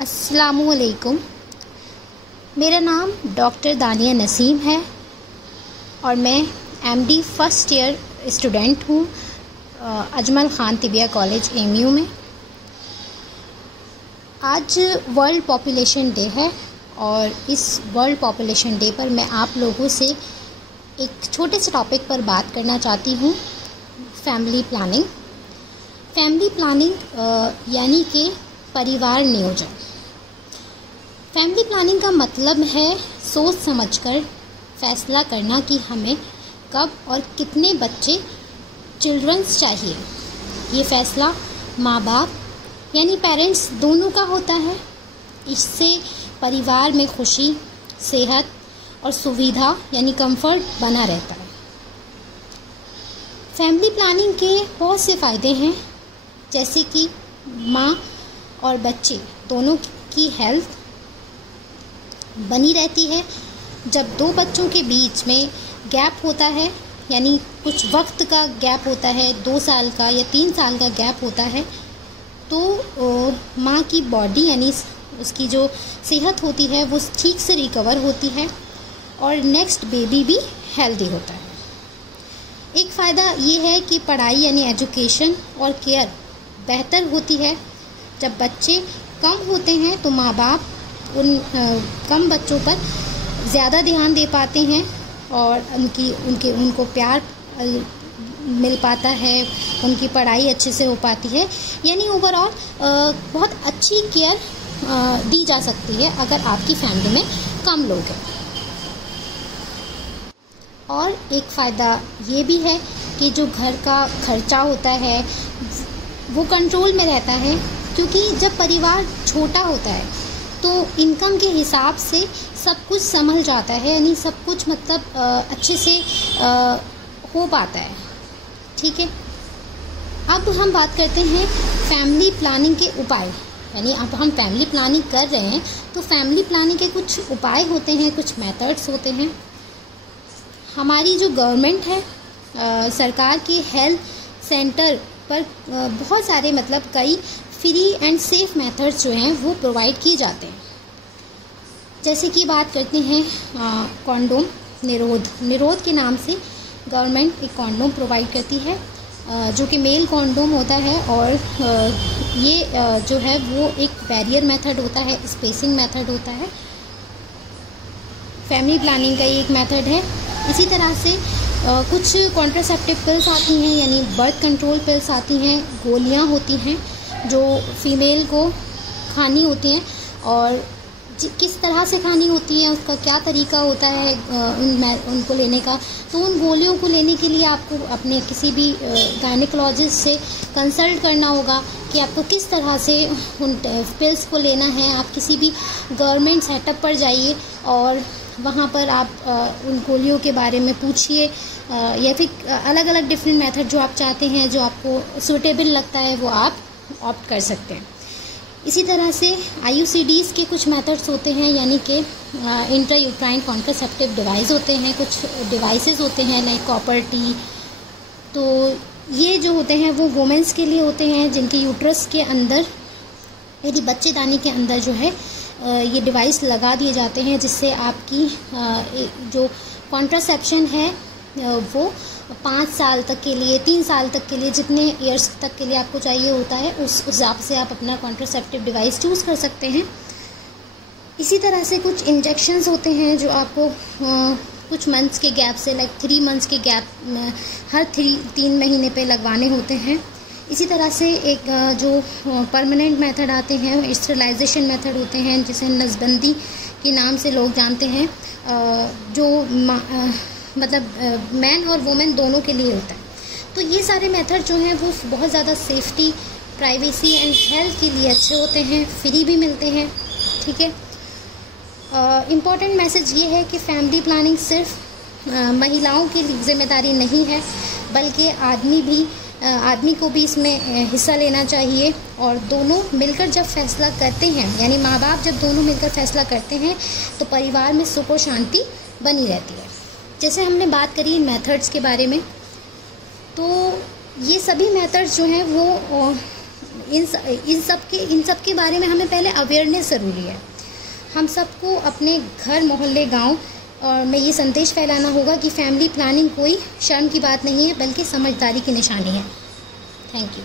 अस्सलामुअलैकुम। मेरा नाम डॉक्टर दानिया नसीम है और मैं एमडी फर्स्ट ईयर स्टूडेंट हूँ Ajmal Khan tibia college MU में। आज वर्ल्ड पॉपुलेशन डे है और इस वर्ल्ड पॉपुलेशन डे पर मैं आप लोगों से एक छोटे से टॉपिक पर बात करना चाहती हूँ, फैमिली प्लानिंग। फैमिली प्लानिंग यानी कि परिवार नियोजन। फैमिली प्लानिंग का मतलब है सोच समझकर फैसला करना कि हमें कब और कितने बच्चे चिल्ड्रंस चाहिए। ये फैसला माँ बाप यानी पेरेंट्स दोनों का होता है। इससे परिवार में खुशी, सेहत और सुविधा यानी कंफर्ट बना रहता है। फैमिली प्लानिंग के बहुत से फ़ायदे हैं, जैसे कि माँ और बच्चे दोनों की हेल्थ बनी रहती है। जब दो बच्चों के बीच में गैप होता है, यानी कुछ वक्त का गैप होता है, 2 साल का या 3 साल का गैप होता है, तो माँ की बॉडी यानी उसकी जो सेहत होती है वो ठीक से रिकवर होती है और नेक्स्ट बेबी भी हेल्दी होता है। एक फ़ायदा ये है कि पढ़ाई यानी एजुकेशन और केयर बेहतर होती है। जब बच्चे कम होते हैं तो माँ बाप उन कम बच्चों पर ज़्यादा ध्यान दे पाते हैं और उनको प्यार मिल पाता है, उनकी पढ़ाई अच्छे से हो पाती है, यानी ओवरऑल बहुत अच्छी केयर दी जा सकती है अगर आपकी फैमिली में कम लोग हैं। और एक फ़ायदा ये भी है कि जो घर का खर्चा होता है वो कंट्रोल में रहता है, क्योंकि जब परिवार छोटा होता है तो इनकम के हिसाब से सब कुछ संभल जाता है, यानी सब कुछ मतलब अच्छे से हो पाता है। ठीक है, अब हम बात करते हैं फैमिली प्लानिंग के उपाय। यानी अब हम फैमिली प्लानिंग कर रहे हैं तो फैमिली प्लानिंग के कुछ उपाय होते हैं, कुछ मेथड्स होते हैं। हमारी जो गवर्नमेंट है, सरकार के हेल्थ सेंटर पर बहुत सारे मतलब कई फ्री एंड सेफ मेथड्स जो हैं वो प्रोवाइड किए जाते हैं। जैसे कि बात करते हैं कॉन्डोम निरोध के नाम से गवर्नमेंट एक कॉन्डोम प्रोवाइड करती है, जो कि मेल कॉन्डोम होता है और ये जो है वो एक बैरियर मेथड होता है, स्पेसिंग मेथड होता है। फैमिली प्लानिंग का ये एक मेथड है। इसी तरह से कुछ कॉन्ट्रासेप्टिव पिल्स आती हैं, यानी बर्थ कंट्रोल पिल्स आती हैं, गोलियां होती हैं जो फीमेल को खानी होती हैं और किस तरह से खानी होती है, उसका क्या तरीका होता है उनको लेने का। तो उन गोलियों को लेने के लिए आपको अपने किसी भी गायनेकोलॉजिस्ट से कंसल्ट करना होगा कि आपको किस तरह से उन पिल्स को लेना है। आप किसी भी गवर्नमेंट सेटअप पर जाइए और वहाँ पर आप उन गोलियों के बारे में पूछिए, या फिर अलग अलग डिफरेंट मेथड जो आप चाहते हैं, जो आपको सूटेबल लगता है, वो आप ऑप्ट कर सकते हैं। इसी तरह से IUCDs के कुछ मेथड्स होते हैं, यानी कि इंट्रा यूट्राइन कॉन्ट्रासेप्टिव डिवाइस होते हैं, कुछ डिवाइसेस होते हैं लाइक कॉपर टी। तो ये जो होते हैं वो वुमेंस के लिए होते हैं जिनके यूट्रस के अंदर यदि बच्चेदानी के अंदर जो है ये डिवाइस लगा दिए जाते हैं, जिससे आपकी जो कॉन्ट्रासेप्शन है वो 5 साल तक के लिए, 3 साल तक के लिए, जितने ईयर्स तक के लिए आपको चाहिए होता है उस हिसाब से आप अपना कॉन्ट्रासेप्टिव डिवाइस चूज़ कर सकते हैं। इसी तरह से कुछ इंजेक्शंस होते हैं जो आपको कुछ मंथ्स के गैप से, लाइक 3 मंथ्स के गैप हर 3 महीने पे लगवाने होते हैं। इसी तरह से एक जो परमानेंट मेथड आते हैं, स्टेरिलाइजेशन मेथड होते हैं, जिसे नसबंदी के नाम से लोग जानते हैं, जो मतलब मैन और वुमेन दोनों के लिए होता है। तो ये सारे मेथड जो हैं वो बहुत ज़्यादा सेफ्टी, प्राइवेसी एंड हेल्थ के लिए अच्छे होते हैं, फ्री भी मिलते हैं। ठीक है, इम्पॉर्टेंट मैसेज ये है कि फैमिली प्लानिंग सिर्फ महिलाओं की जिम्मेदारी नहीं है, बल्कि आदमी को भी इसमें हिस्सा लेना चाहिए। और दोनों मिलकर जब फैसला करते हैं, यानी माँ बाप जब दोनों मिलकर फैसला करते हैं तो परिवार में सुख और शांति बनी रहती है। जैसे हमने बात करी मेथड्स के बारे में, तो ये सभी मेथड्स जो हैं वो इन सब के बारे में हमें पहले अवेयरनेस ज़रूरी है। हम सबको अपने घर, मोहल्ले, गांव और में ये संदेश फैलाना होगा कि फैमिली प्लानिंग कोई शर्म की बात नहीं है, बल्कि समझदारी की निशानी है। Thank you.